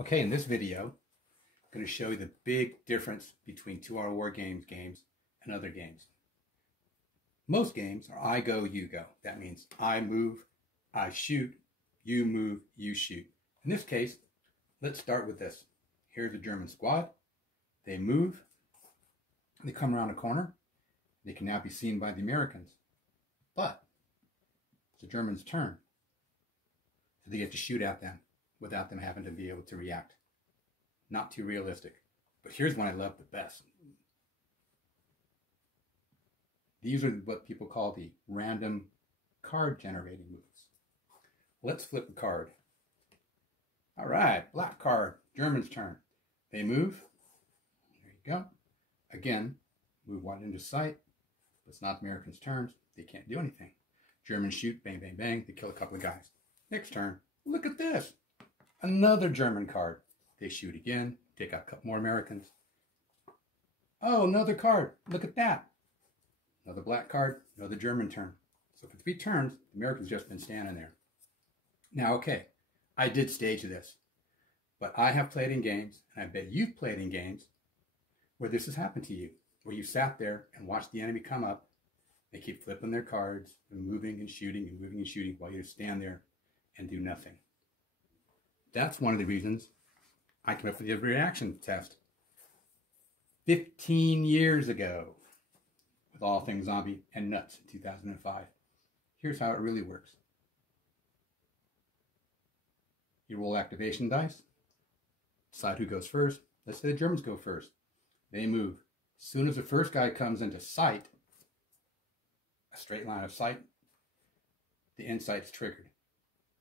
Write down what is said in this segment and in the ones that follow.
Okay, in this video, I'm going to show you the big difference between 2-hour Wargames games and other games. Most games are I go, you go. That means I move, I shoot, you move, you shoot. In this case, let's start with this. Here's the German squad. They move, they come around a corner. They can now be seen by the Americans. But it's the Germans' turn. So they get to shoot at them without them having to be able to react. Not too realistic. But here's one I love the best. These are what people call the random card generating moves. Let's flip a card. All right, black card, German's turn. They move. There you go. Again, move one into sight. But it's not the Americans' turns. They can't do anything. Germans shoot, bang, bang, bang. They kill a couple of guys. Next turn, look at this. Another German card. They shoot again, take out a couple more Americans. Oh, another card. Look at that. Another black card, another German turn. So for 3 turns, the Americans just been standing there. Now, okay, I did stage this, but I have played in games, and I bet you've played in games where this has happened to you, where you sat there and watched the enemy come up. They keep flipping their cards and moving and shooting while you stand there and do nothing. That's one of the reasons I came up with the reaction test 15 years ago with All Things Zombie and Nuts in 2005. Here's how it really works. You roll activation dice, decide who goes first. Let's say the Germans go first. They move. As soon as the first guy comes into sight, a straight line of sight, the insight's triggered.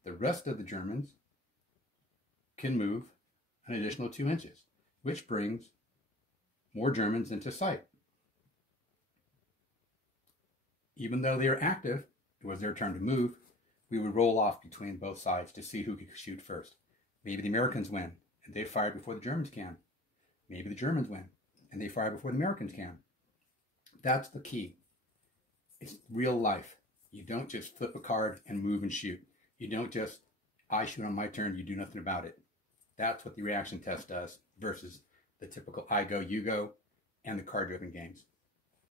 The rest of the Germans can move an additional 2 inches, which brings more Germans into sight. Even though they are active, it was their turn to move, we would roll off between both sides to see who could shoot first. Maybe the Americans win, and they fire before the Germans can. Maybe the Germans win, and they fire before the Americans can. That's the key. It's real life. You don't just flip a card and move and shoot. You don't just, I shoot on my turn, you do nothing about it. That's what the reaction test does versus the typical I go, you go, and the card-driven games.